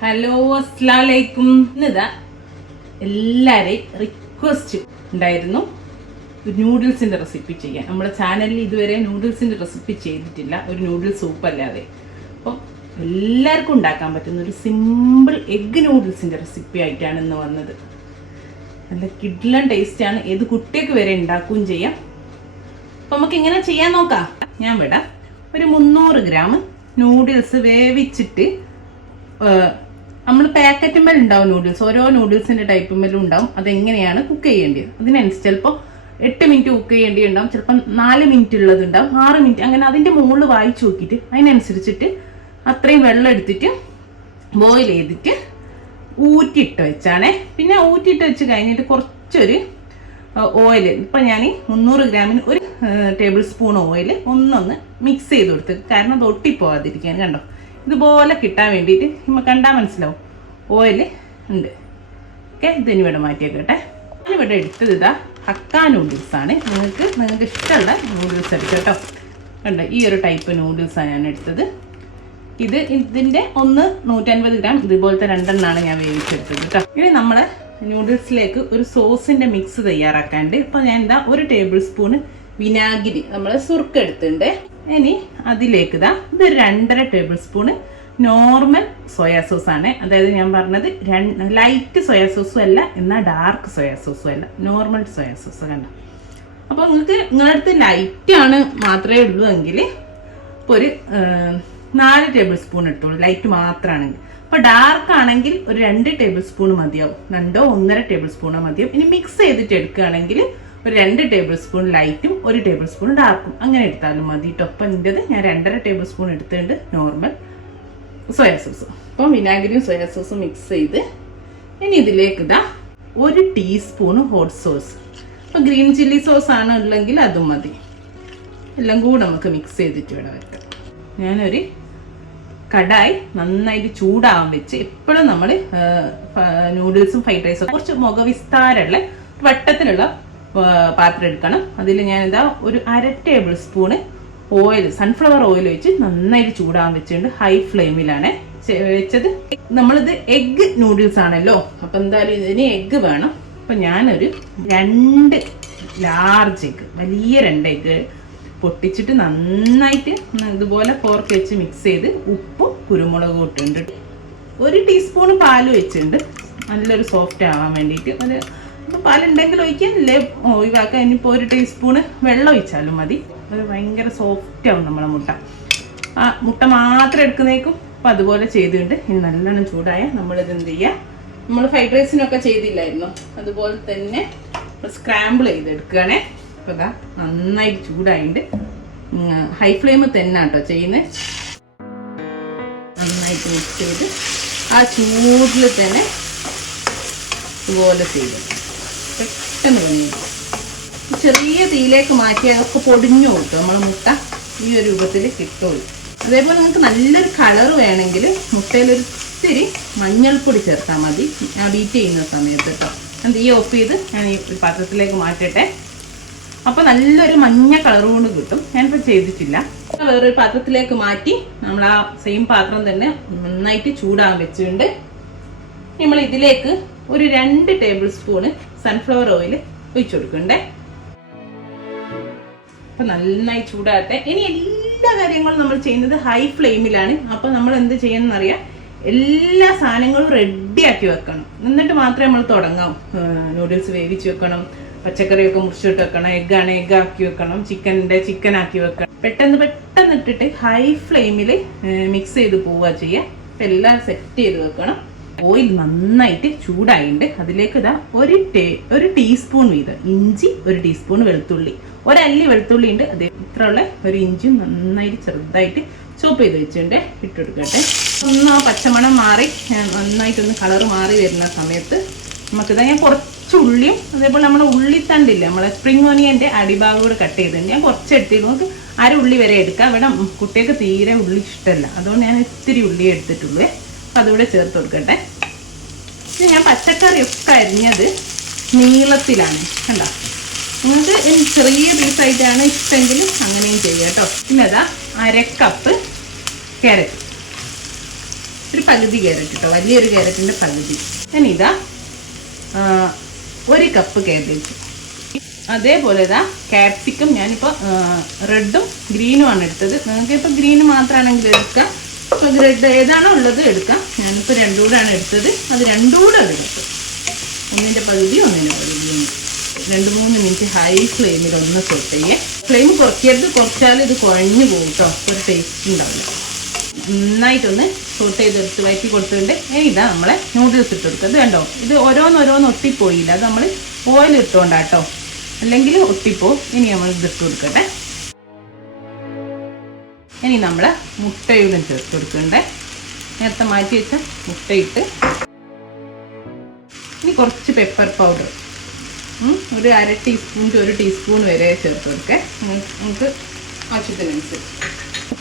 Hello അസ്സലാമലൈക്കും. ഇന്നിതാ എല്ലാവരെയും റിക്വസ്റ്റ് ഉണ്ടായിരുന്നു നൂഡിൽസിൻ്റെ റെസിപ്പി ചെയ്യാൻ. നമ്മുടെ ചാനലിൽ ഇതുവരെ നൂഡിൽസിൻ്റെ റെസിപ്പി ചെയ്തിട്ടില്ല, ഒരു നൂഡിൽസ് സൂപ്പ് അല്ലാതെ. അപ്പം എല്ലാവർക്കും ഉണ്ടാക്കാൻ പറ്റുന്ന ഒരു സിമ്പിൾ എഗ്ഗ് നൂഡിൽസിൻ്റെ റെസിപ്പി ആയിട്ടാണ് ഇന്ന് വന്നത്. നല്ല കിഡ്ലൻ ടേസ്റ്റാണ്, ഏത് കുട്ടിയൊക്കെ വരെ ഉണ്ടാക്കുകയും ചെയ്യാം. അപ്പം നമുക്ക് ഇങ്ങനെ ചെയ്യാൻ നോക്കാം. ഞാൻ ഇവിടെ ഒരു 300 ഗ്രാം നൂഡിൽസ് വേവിച്ചിട്ട്, നമ്മൾ പാക്കറ്റുമ്മൽ ഉണ്ടാവും നൂഡിൽസ്, ഓരോ നൂഡിൽസിൻ്റെ ടൈപ്പുമ്മലും ഉണ്ടാവും. അതെങ്ങനെയാണ് കുക്ക് ചെയ്യേണ്ടത് അതിനനുസരിച്ച് ചിലപ്പോൾ 8 മിനിറ്റ് കുക്ക് ചെയ്യേണ്ടി ഉണ്ടാവും, ചിലപ്പോൾ 4 മിനിറ്റ് ഉള്ളതുണ്ടാവും, 6 മിനിറ്റ്, അങ്ങനെ അതിൻ്റെ മുകളിൽ വായിച്ച് നോക്കിയിട്ട് അതിനനുസരിച്ചിട്ട് അത്രയും വെള്ളം എടുത്തിട്ട് ബോയിൽ ചെയ്തിട്ട് ഊറ്റിയിട്ട് വെച്ചാണേ. പിന്നെ ഊറ്റിയിട്ട് വെച്ച് കഴിഞ്ഞിട്ട് കുറച്ചൊരു ഓയിൽ, ഇപ്പം ഞാൻ 300 ഗ്രാമിന് 1 ടേബിൾ സ്പൂൺ ഓയിൽ ഒന്നൊന്ന് മിക്സ് ചെയ്ത് കൊടുത്ത്, കാരണം അത് ഒട്ടിപ്പോവാതിരിക്കാൻ. കണ്ടോ, ഇതുപോലെ കിട്ടാൻ വേണ്ടിയിട്ട് നമുക്ക് കണ്ടാൽ മനസ്സിലാവും ഓയിൽ ഉണ്ട്. ഓക്കെ, ഇതിന് ഇവിടെ മാറ്റിയേക്കട്ടെ. ഞാനിവിടെ എടുത്തത് ഇതാ ഹക്ക നൂഡിൽസാണ്. നിങ്ങൾക്ക് ഇഷ്ടമുള്ള നൂഡിൽസ് എടുക്കാം കേട്ടോ. കണ്ടോ, ഈ ഒരു ടൈപ്പ് നൂഡിൽസാണ് ഞാൻ എടുത്തത്. ഇതിൻ്റെ 150 ഗ്രാം ഇതുപോലത്തെ 2 എണ്ണമാണ് ഞാൻ വേവിച്ചെടുത്തത് കേട്ടോ. ഇനി നമ്മൾ നൂഡിൽസിലേക്ക് ഒരു സോസിൻ്റെ മിക്സ് തയ്യാറാക്കാണ്ട്. ഇപ്പോൾ ഞാൻ എന്താ 1 ടേബിൾ സ്പൂണ് വിനാഗിരി, നമ്മൾ സുർക്ക എടുത്തിട്ടുണ്ട്. ഇനി അതിലേക്ക് ഇത് 2.5 ടേബിൾ സ്പൂണ് നോർമൽ സോയാ സോസാണ്. അതായത് ഞാൻ പറഞ്ഞത് ലൈറ്റ് സോയാ സോസും അല്ല, എന്നാൽ ഡാർക്ക് സോയാ സോസും അല്ല, നോർമൽ സോയാ സോസ്. കണ്ടോ, അപ്പോൾ നിങ്ങളുടെ അടുത്ത് ലൈറ്റാണ് മാത്രമേ ഉള്ളൂ എങ്കിൽ ഇപ്പോൾ ഒരു 4 ടേബിൾ സ്പൂൺ ഇട്ടോളൂ, ലൈറ്റ് മാത്രമാണെങ്കിൽ. അപ്പോൾ ഡാർക്ക് ആണെങ്കിൽ ഒരു 2 ടേബിൾ സ്പൂൺ മതിയാവും, 2 1.5 ടേബിൾ സ്പൂണോ മതിയാവും. ഇനി മിക്സ് ചെയ്തിട്ട് എടുക്കുകയാണെങ്കിൽ ഒരു 2 ടേബിൾ സ്പൂൺ ലൈറ്റും 1 ടേബിൾ സ്പൂൺ ഡാർക്കും അങ്ങനെ എടുത്താലും മതി കേട്ടോ. അപ്പം എൻ്റെത് ഞാൻ 2.5 ടേബിൾ സ്പൂൺ എടുത്തിട്ടുണ്ട് നോർമൽ സോയാ സോസ്. അപ്പം വിനാഗിരിയും സോയാ സോസും മിക്സ് ചെയ്ത് ഇനി ഇതിലേക്ക് 1 ടീസ്പൂൺ ഹോട്ട് സോസ്. അപ്പം ഗ്രീൻ ചില്ലി സോസ് ആണ് ഉള്ളെങ്കിൽ അതും മതി. എല്ലാം കൂടെ നമുക്ക് മിക്സ് ചെയ്തിട്ട് ഇവിടെ വെക്കാം. ഞാനൊരു കടായി നന്നായിട്ട് ചൂടാവാൻ വെച്ച്, എപ്പോഴും നമ്മൾ നൂഡിൽസും ഫ്രൈഡ് റൈസും കുറച്ച് മുഖവിസ്താരമുള്ള വട്ടത്തിലുള്ള പാത്രം എടുക്കണം. അതിൽ ഞാനിതാ ഒരു 1/2 table spoon oil, sunflower oil വെച്ച് നന്നായിട്ട് ചൂടാൻ വെച്ചിട്ടുണ്ട്. ഹൈ ഫ്ലെയിമിലാണ് വെച്ചത്. നമ്മളിത് എഗ്ഗ് നൂഡിൽസ് ആണല്ലോ, അപ്പം എന്തായാലും ഇതിന് എഗ്ഗ് വേണം. അപ്പം ഞാനൊരു 2 ലാർജ് എഗ്ഗ്, വലിയ 2 എഗ്ഗ് പൊട്ടിച്ചിട്ട് നന്നായിട്ട് ഇതുപോലെ ഫോർക്ക് വെച്ച് മിക്സ് ചെയ്ത് ഉപ്പും കുരുമുളകും ഇട്ടുണ്ട്. 1 ടീസ്പൂൺ പാൽ വെച്ചിട്ടുണ്ട്, നല്ലൊരു സോഫ്റ്റ് ആവാൻ വേണ്ടിയിട്ട്. അത് അപ്പോൾ പാലുണ്ടെങ്കിൽ ഒഴിക്കാൻ, അല്ലേ ഒഴിവാക്കാം. ഇനിയിപ്പോൾ 1 ടീസ്പൂണ് വെള്ളം ഒഴിച്ചാലും മതി. അത് ഭയങ്കര സോഫ്റ്റ് ആവും നമ്മളെ മുട്ട. ആ മുട്ട മാത്രം എടുക്കുന്നേക്കും. അപ്പോൾ അതുപോലെ ചെയ്തിട്ടുണ്ട്. ഇനി നല്ലോണം ചൂടായ നമ്മളിത് എന്ത് ചെയ്യുക, നമ്മൾ ഫ്രൈഡ് റൈസിനൊക്കെ ചെയ്തില്ലായിരുന്നു, അതുപോലെ തന്നെ സ്ക്രാമ്പിൾ ചെയ്തെടുക്കുകയാണേ. അപ്പോൾ ഇതാ നന്നായിട്ട് ചൂടായിട്ട് ഹൈ ഫ്ലെയിമിൽ തന്നെ കേട്ടോ ചെയ്യുന്നത്. നന്നായിട്ട് മിക്സ് ചെയ്ത് ആ ചൂടിൽ തന്നെ ഇതുപോലെ ചെയ്ത് പെട്ടെന്ന് കഴിഞ്ഞു. ചെറിയ തീയിലേക്ക് മാറ്റി അതൊക്കെ പൊടിഞ്ഞു കിട്ടും, നമ്മൾ മുട്ട ഈ ഒരു രൂപത്തിൽ കിട്ടുള്ളൂ. അതേപോലെ നിങ്ങൾക്ക് നല്ലൊരു കളർ വേണമെങ്കിൽ മുട്ടയിലൊരു ഇത്തിരി മഞ്ഞൾപ്പൊടി ചേർത്താൽ മതി ബീറ്റ് ചെയ്യുന്ന സമയത്ത് കേട്ടോ. ഞാൻ തീ ഓഫ് ചെയ്ത് ഞാൻ ഈ പാത്രത്തിലേക്ക് മാറ്റട്ടെ. അപ്പോൾ നല്ലൊരു മഞ്ഞ കളർ കൊണ്ട് കിട്ടും. ഞാനിപ്പോൾ ചെയ്തിട്ടില്ല. വേറൊരു പാത്രത്തിലേക്ക് മാറ്റി നമ്മൾ ആ സെയിം പാത്രം തന്നെ നന്നായിട്ട് ചൂടാകാൻ വെച്ചിട്ടുണ്ട്. നമ്മൾ ഇതിലേക്ക് ഒരു 2 ടേബിൾ സ്പൂണ് സൺഫ്ലവർ ഓയിൽ ഒഴിച്ചു കൊടുക്കണ്ടേ. അപ്പം നന്നായി ചൂടാകട്ടെ. ഇനി എല്ലാ കാര്യങ്ങളും നമ്മൾ ചെയ്യുന്നത് ഹൈ ഫ്ലെയിമിലാണ്. അപ്പം നമ്മൾ എന്ത് ചെയ്യണമെന്നറിയാം, എല്ലാ സാധനങ്ങളും റെഡിയാക്കി വെക്കണം, എന്നിട്ട് മാത്രമേ നമ്മൾ തുടങ്ങാം. നൂഡിൽസ് വേവിച്ച് വെക്കണം, പച്ചക്കറിയൊക്കെ മുറിച്ചിട്ട് വെക്കണം, എഗ്ഗാണ് എഗ്ഗ് ആക്കി വെക്കണം, ചിക്കൻ ആക്കി വെക്കണം. പെട്ടെന്ന് ഇട്ടിട്ട് ഹൈ ഫ്ലെയിമിൽ മിക്സ് ചെയ്ത് പോവുക ചെയ്യുക. അപ്പം എല്ലാം സെറ്റ് ചെയ്ത് വെക്കണം. ഓയിൽ നന്നായിട്ട് ചൂടായിട്ടുണ്ട്. അതിലേക്ക് ഇതാ ഒരു ടീസ്പൂൺ വീതം ഇഞ്ചി, 1 ടീസ്പൂൺ വെളുത്തുള്ളി, 1 അല്ലി വെളുത്തുള്ളി ഉണ്ട്, അതേ ഇത്രയുള്ള 1 ഇഞ്ചും നന്നായിട്ട് ചെറുതായിട്ട് ചോപ്പ് ചെയ്ത് വെച്ചിട്ടുണ്ട്. ഇട്ടെടുക്കട്ടെ. ഒന്ന് ആ പച്ചമണം മാറി നന്നായിട്ടൊന്ന് കളർ മാറി വരുന്ന സമയത്ത് നമുക്കിതാ ഞാൻ കുറച്ച് ഉള്ളിയും, അതേപോലെ നമ്മൾ ഉള്ളിത്തണ്ടില്ല, നമ്മളെ സ്പ്രിംഗ് ഓനിയൻ്റെ അടിഭാഗം കൂടെ കട്ട് ചെയ്തിട്ടുണ്ട്. ഞാൻ കുറച്ച് എടുത്തിട്ട് നമുക്ക് 1 ഉള്ളി വരെ എടുക്കാം. ഇവിടെ കുട്ടികൾക്ക് തീരെ ഉള്ളി ഇഷ്ടമല്ല, അതുകൊണ്ട് ഞാൻ ഇത്തിരി ഉള്ളി എടുത്തിട്ടുള്ളൂ. അപ്പം അതിവിടെ ചേർത്ത് കൊടുക്കട്ടെ. ഇത് ഞാൻ പച്ചക്കറിയൊക്കെ അരിഞ്ഞത് നീളത്തിലാണ്, കണ്ടോ. നിങ്ങൾക്ക് ചെറിയ പീസായിട്ടാണ് ഇഷ്ടമെങ്കിൽ അങ്ങനെയും ചെയ്യാം കേട്ടോ. പിന്നെ അതാ 1/2 കപ്പ് ക്യാരറ്റ്, ഒരു പകുതി ക്യാരറ്റ് കേട്ടോ, വലിയൊരു ക്യാരറ്റിൻ്റെ പകുതി. ഞാനിതാ 1 കപ്പ് കാബേജ്. അതേപോലെ ഇതാ ക്യാപ്സിക്കം ഞാനിപ്പോൾ റെഡും ഗ്രീനും ആണ് എടുത്തത്. നിങ്ങൾക്ക് ഇപ്പോൾ ഗ്രീന് മാത്രമാണെങ്കിൽ എടുക്കാം, ഇപ്പോൾ റെഡ് ഏതാണോ ഉള്ളത് എടുക്കാം. ഞാനിപ്പോൾ 2 കൂടെയാണ് എടുത്തത്. അത് 2 കൂടെ എടുത്തു. 1ൻ്റെ പകുതി 1ൻ്റെ പകുതി. 2-3 മിനിറ്റ് ഹൈ ഫ്ലെയിമിൽ ഒന്ന് സോട്ട് ചെയ്യേ. ഫ്ലെയിം കുറയ്ക്കരുത്, കുറച്ചാൽ ഇത് കുഴഞ്ഞു പോകും കേട്ടോ, ഒരു ടേസ്റ്റ് ഉണ്ടാവില്ല. നന്നായിട്ടൊന്ന് സോട്ട് ചെയ്തെടുത്ത് വയറ്റി കൊടുത്തിട്ടുണ്ട്. ഇനി ഇതാ നമ്മളെ നൂഡിൽസ് ഇട്ട് കൊടുക്കുക. ഇത് കണ്ടോ, ഇത് ഓരോന്നോരോന്ന് ഒട്ടിപ്പോയില്ല, അത് നമ്മൾ ഓയിൽ ഇട്ടുകൊണ്ടാട്ടോ, അല്ലെങ്കിൽ ഒട്ടിപ്പോവും. ഇനി നമ്മൾ ഇതിട്ട് കൊടുക്കട്ടെ. ഇനി നമ്മൾ മുട്ടയുടെ ചേർത്ത് കൊടുക്കണ്ടേ, നേരത്തെ മാറ്റി വെച്ച മുട്ടയിട്ട്. ഇനി കുറച്ച് പെപ്പർ പൗഡർ, ഒരു 1/2 ടീസ്പൂൺ to 1 ടീസ്പൂൺ വരെ ചേർത്ത് കൊടുക്കേ. നമുക്ക് ആവശ്യത്തിനനുസരിച്ച്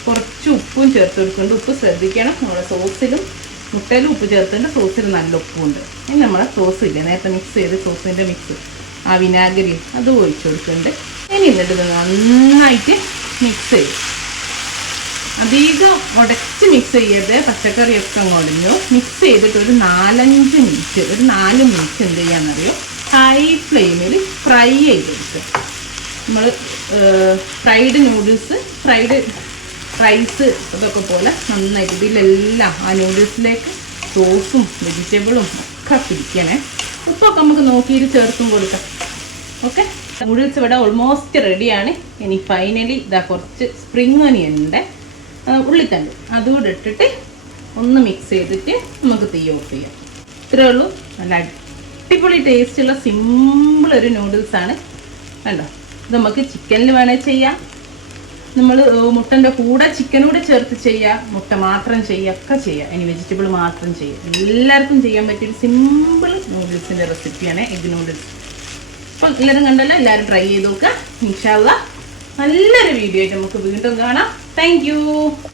കുറച്ച് ഉപ്പും ചേർത്ത് കൊടുക്കുന്നുണ്ട്. ഉപ്പ് ശ്രദ്ധിക്കണം, നമ്മുടെ സോസിലും മുട്ടയിലും ഉപ്പ് ചേർത്തിട്ടുണ്ട്, സോസിൽ നല്ല ഉപ്പുണ്ട്. ഇനി നമ്മളെ സോസ് ഇല്ലേ, നേരത്തെ മിക്സ് ചെയ്ത് സോസിൻ്റെ മിക്സ്, ആ വിനാഗിരി അത് ഒഴിച്ച് കൊടുക്കുന്നുണ്ട്. ഇനി എന്നിട്ട് നന്നായിട്ട് മിക്സ് ചെയ്യും. അധികം ഉടച്ച് മിക്സ് ചെയ്യരുത്, പച്ചക്കറിയൊക്കെ ഉടഞ്ഞു. മിക്സ് ചെയ്തിട്ട് ഒരു 4-5 മിനിറ്റ്, ഒരു 4 മിനിറ്റ് എന്ത് ചെയ്യാന്നറിയോ, ഹൈ ഫ്ലെയിമിൽ ഫ്രൈ ചെയ്തെടുക്കുക. നമ്മൾ ഫ്രൈഡ് നൂഡിൽസ്, ഫ്രൈഡ് റൈസ് ഇതൊക്കെ പോലെ നന്നായിട്ട് ഇതിലെല്ലാം ആ നൂഡിൽസിലേക്ക് സോസും വെജിറ്റബിളും ഒക്കെ പിടിക്കണേ. ഉപ്പൊക്കെ നമുക്ക് നോക്കിയിട്ട് ചേർത്തും കൊടുക്കാം. ഓക്കെ, നൂഡിൽസ് ഇവിടെ ഓൾമോസ്റ്റ് റെഡിയാണ്. ഇനി ഫൈനലി ഇതാ കുറച്ച് സ്പ്രിംഗ് ഒനിയൻ ഉണ്ട്, ഉള്ളിത്തണ്ട്, അതുകൂടെ ഇട്ടിട്ട് ഒന്ന് മിക്സ് ചെയ്തിട്ട് നമുക്ക് തീ ഓഫ് ചെയ്യാം. ഇത്രയേ ഉള്ളൂ. നല്ല അടിപൊളി ടേസ്റ്റുള്ള സിമ്പിൾ ഒരു നൂഡിൽസാണ്. കണ്ടോ, ഇത് നമുക്ക് ചിക്കനിൽ വേണേൽ ചെയ്യാം, നമ്മൾ മുട്ടൻ്റെ കൂടെ ചിക്കനൂടെ ചേർത്ത് ചെയ്യുക, മുട്ട മാത്രം ചെയ്യുക, ഒക്കെ ചെയ്യുക. ഇനി വെജിറ്റബിൾ മാത്രം ചെയ്യുക. എല്ലാവർക്കും ചെയ്യാൻ പറ്റിയൊരു സിമ്പിൾ നൂഡിൽസിൻ്റെ റെസിപ്പിയാണ് എഗ് നൂഡിൽസ്. അപ്പം എല്ലാവരും കണ്ടല്ലോ, എല്ലാവരും ട്രൈ ചെയ്ത് നോക്കുക. ഇൻഷാ അല്ലാഹ് നല്ലൊരു വീഡിയോ ആയിട്ട് നമുക്ക് വീണ്ടും കാണാം. Thank you.